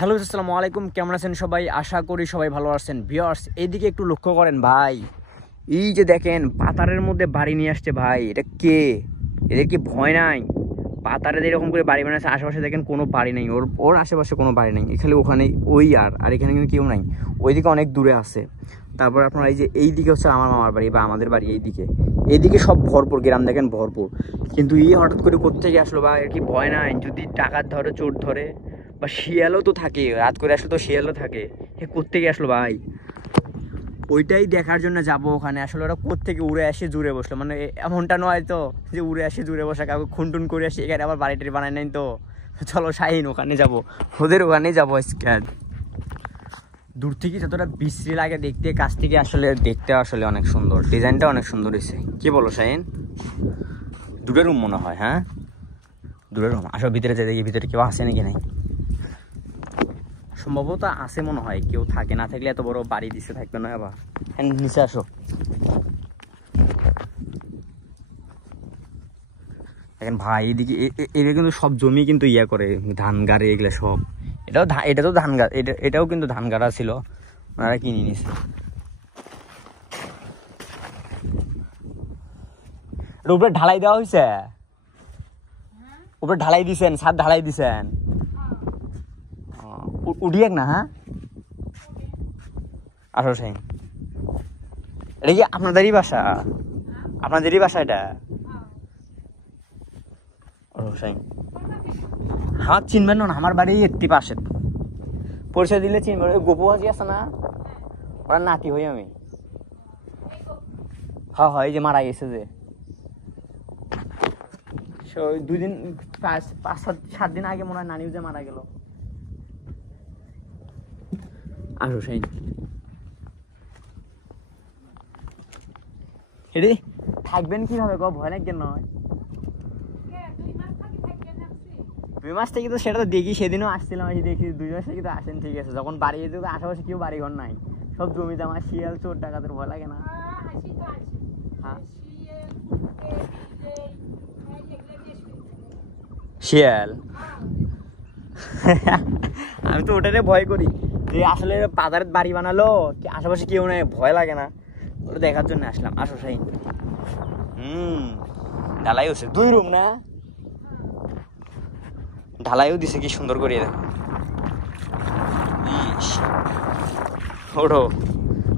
Hello আসসালামু আলাইকুম, কেমন আছেন সবাই? আশা করি সবাই ভালো আছেন। ভিউয়ার্স, এইদিকে একটু লক্ষ্য করেন ভাই, এই যে দেখেন পাতারের মধ্যে বাড়ি নিয়ে আসছে ভাই। এটা কে? এদের কি ভয় নাই? পাতারে এরকম করে বাড়ি বানাচ্ছে, আশেপাশে দেখেন কোনো বাড়ি নেই, ওর ওর আশেপাশে কোনো বাড়ি নেই, খালি ওখানে ওই আর এখানে কিন্তু কেউ নাই। ওইদিকে অনেক দূরে আছে। তারপর আপনার এই যে এইদিকে হচ্ছে আমার মামার বাড়ি বা আমাদের বাড়ি, এইদিকে সব ভরপুর, গ্রাম দেখেন ভরপুর। কিন্তু হঠাৎ করে কোত্থেকে আসলো? বা এর কি ভয় নাই? যদি ডাকাত ধরে, চোর ধরে, বা শিয়ালও তো থাকে, রাত করে আসলে তো শিয়ালও থাকে, এ কোত্থেকে আসলো ভাই? ওইটাই দেখার জন্য যাব ওখানে। আসলে ওরা কোত্থেকে উড়ে আসে জুড়ে বসলো, মানে এমনটা নয় তো যে উড়ে আসে জুড়ে বসা, কাউকে খুনটুন করে আসে এখানে আবার বাড়ি টাড়ি বানায় নাই তো। চলো শাহিন, ওখানে যাব, ওদের ওখানে যাবো। স্ক্যাড দূর থেকে যতটা বিশ্রী লাগে দেখতে, কাছ থেকে আসলে দেখতে আসলে অনেক সুন্দর, ডিজাইনটা অনেক সুন্দর হয়েছে। কি বলো শাহিন? দুটো রুম মনে হয়, হ্যাঁ দুটো রুম। আসো ভিতরে যাই, দেখি ভিতরে কেউ আসে নাকি নাই। সম্ভবত আছে মনে হয়, কেউ থাকে, না থাকলে এত বড় বাড়ি দিছে থাকবে না। আবার হ্যাঁ, নিচে আসো। দেখেন ভাই, এদিকে এটা কিন্তু সব জমি কিন্তু করে ধান গাড়ে এগুলো সব। এটা তো ধান গাছ, এটাও কিন্তু ধান গাড়া ছিল, ওনারা কিনে নিছে। উপরে ঢালাই দেওয়া হয়েছে, উপরে ঢালাই দিছেন, ছাদ ঢালাই দিছেন। উঠিয়ে না, হ্যাঁ আসো সাইন। এটা কি আপনাদেরই বাসা? আপনাদেরই বাসা এটা? ও সাইন, আমার চিনবেন না? আমার বাড়ি একটি পাশে, পরিচয় দিলে চিনবেন। ওই গোপু হাজি আছে না, ওরা নাতি হই আমি। হ্যাঁ হয়, এই যে মারা গেছে যে 2 দিন, 5-7 দিন আগে মনে হয় নানিও যে মারা গেল। আসো সাইন, এটি থাকবেন কিভাবে গো? ভয় নাকি? নয় 2 মাস থেকে তো সেটা তো দেখি, সেদিনও আসছিলাম, এসে দেখি 2 মাস থেকে তো আসেন, ঠিক আছে। যখন বাড়ি যেতে আশেপাশে কেউ বাড়ি ঘর নাই, সব জমিতে। আমার শিয়াল চোর ডাকাতের ভয় লাগে না? হ্যাঁ, শিয়াল আমি তো ওটারে ভয় করি, যে আসলে পাতারের বাড়ি বানালো, আশেপাশে কেউ নেই, ভয় লাগে না? ওটা দেখার জন্য আসলাম। আসো শাহিন। ঢালাই হচ্ছে 2 রুম না? ঢালাইও দিছে কি সুন্দর করে, দেখো। ওঠো,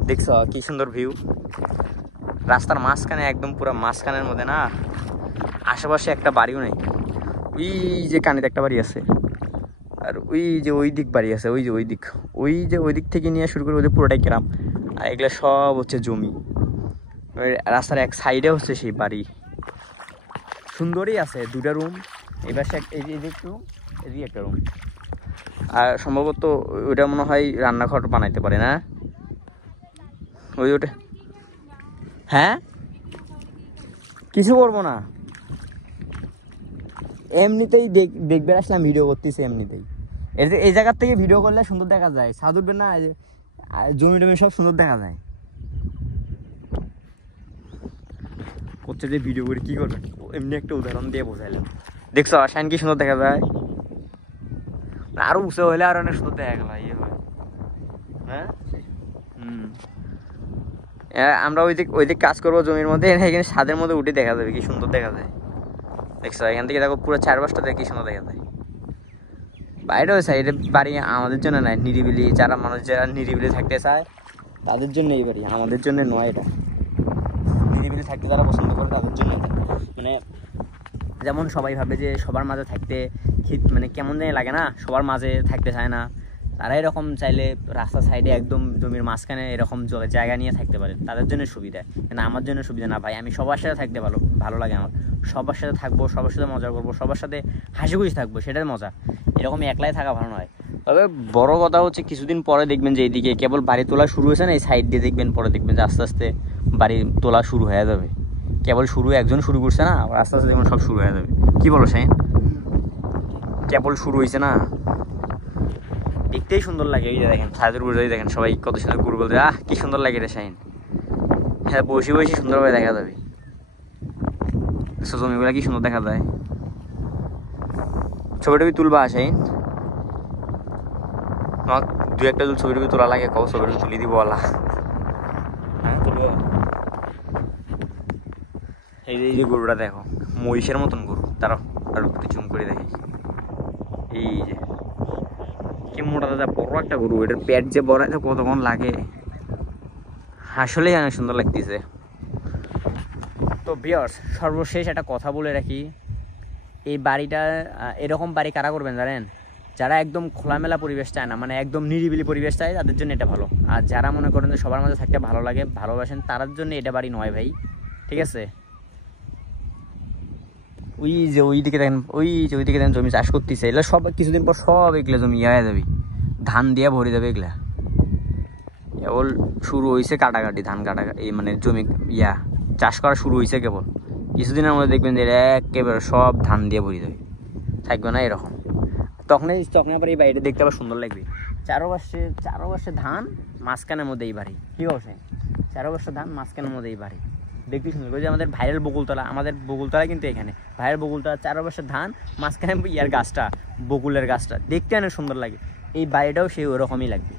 দেখছো কি সুন্দর ভিউ? রাস্তার মাঝখানে, একদম পুরো মাঝখানের মধ্যে না, আশেপাশে একটা বাড়িও নেই। ওই যে কানিতে একটা বাড়ি আছে, আর ওই যে ওই দিক বাড়ি আছে, ওই যে ওই দিক থেকে নিয়ে শুরু করে ওদের পুরোটাই গ্রাম, আর এগুলো সব হচ্ছে জমি। রাস্তার এক সাইডে হচ্ছে সেই বাড়ি। সুন্দরই আছে, 2টা রুম, এবার এদিক রুম, এদিকে একটা রুম। আর সম্ভবত ওইটা মনে হয় রান্নাঘর বানাইতে পারে না? ওটা হ্যাঁ, কিছু করবো না, এমনিতেই দেখবে আসলাম, ভিডিও করতেছি এমনিতেই। এই জায়গার থেকে ভিডিও করলে সুন্দর দেখা যায়, ছাদ উঠবে না, জমি টমি সব সুন্দর দেখা যায়। করছে যে ভিডিও করে কি করবে, এমনি একটা উদাহরণ দিয়ে বোঝাইলাম। দেখছো আসান কি সুন্দর দেখা যায়? আরো উঁচু হইলে আর অনেক সুন্দর দেখা গেল। ইয়ে হয়, হ্যাঁ আমরা ওই দিক কাজ করবো জমির মধ্যে, এখানে ছাদের মধ্যে উঠে দেখা যাবে কি সুন্দর দেখা যায়। দেখছো এখান থেকে দেখো পুরো 4 পাশটা দেখে কি সুন্দর দেখা যায়। বাইরে ওই সাইডে বাড়ি আমাদের জন্য নয়, নিরিবিলি, যারা নিরিবিলি থাকতে চায় তাদের জন্য এই বাড়ি, আমাদের জন্য নয়। এটা নিরিবিলি থাকতে যারা পছন্দ করে তাদের জন্য। মানে যেমন সবাই ভাবে যে সবার মাঝে থাকতে মানে কেমন জানি লাগে না, সবার মাঝে থাকতে চায় না, তারা এরকম চাইলে রাস্তার সাইডে একদম জমির মাঝখানে এরকম জায়গা নিয়ে থাকতে পারে, তাদের জন্য সুবিধা। কিন্তু আমার জন্য সুবিধা না ভাই, আমি সবার সাথে থাকতে ভালো লাগে আমার। সবার সাথে থাকবো, সবার সাথে মজা করবো, সবার সাথে হাসি খুশি থাকবো, সেটাই মজা। এরকম একলাই থাকা ভালো নয়। তবে বড় কথা হচ্ছে, কিছুদিন পরে দেখবেন যে এইদিকে কেবল বাড়ি তোলা শুরু হয়েছে না, এই সাইড দিয়ে দেখবেন, পরে দেখবেন যে আস্তে আস্তে বাড়ি তোলা শুরু হয়ে যাবে। কেবল একজন শুরু করছে না, আস্তে আস্তে দেখবেন সব শুরু হয়ে যাবে। কি বলো শাহিন? কেবল শুরু হয়েছে না, দেখতেই সুন্দর লাগে। এই যে দেখেন ছাদের উপরে দেখেন সবাই কত সুন্দর ঘুরে বলতে, কি সুন্দর লাগে রে শাহিন। হ্যাঁ, বসে বসে সুন্দরভাবে দেখা যাবে, জমিগুলা কি সুন্দর দেখা যায়। ছবি টবি তুলবা শাহিন? তোমার দু একটা যদি ছবি টবি তোলা লাগে কও, ছবি টবি তুলি দিব ওলা। হ্যাঁ তুলবো। এই যে গরুটা দেখো, মহিষের মতন গরু, তারা আর একটু জুম করে দেখি। এই যে কি মোটা দাদা বড় একটা গরু, এটার পেট যে বড় আছে কতক্ষণ লাগে, আসলেই অনেক সুন্দর লাগতেছে। তো ভিউয়ার্স, সর্বশেষ একটা কথা বলে রাখি, এই বাড়িটা এরকম বাড়ি কারা করবেন জানেন? যারা একদম খোলামেলা পরিবেশ চায় না, মানে একদম নিরিবিলি পরিবেশ চায়, তাদের জন্য এটা ভালো। আর যারা মনে করেন যে সবার মাঝে থাকতে ভালো লাগে, ভালোবাসেন, তার জন্য এটা বাড়ি নয় ভাই, ঠিক আছে? ওই যে ওইদিকে দেখেন, ওইদিকে দেখেন জমি চাষ করতেছে, এগুলো সব কিছুদিন পর সব এগুলো জমি ইয়া হয়ে যাবে, ধান দিয়ে ভরে যাবে এগুলা। কেবল শুরু হয়েছে কাটাকাটি, ধান কাটাকাটি, এই মানে জমি ইয়া চাষ করা শুরু হয়েছে কেবল। কিছুদিনের মধ্যে দেখবেন যে একেবারে সব ধান দিয়ে ভরে যাবে, থাকবে না এরকম। তখন আবার এই বাড়িটা দেখতে আবার সুন্দর লাগবে। চারোপাশে ধান, মাঝখানের মধ্যে এই বাড়ি, ঠিক আছে? চারোপাশে ধান, মাঝখানের মধ্যে এই বাড়ি, দেখতে সুন্দর। ওই যে আমাদের ভাইয়ের বকুলতলা, আমাদের বকুলতলা কিন্তু এখানে ভাইয়ের বকুলতলা, চারোপাশে ধান, মাঝখানে ইয়ার গাছটা, বকুলের গাছটা দেখতে অনেক সুন্দর লাগে। এই বাড়িটাও সেই ওরকমই লাগবে।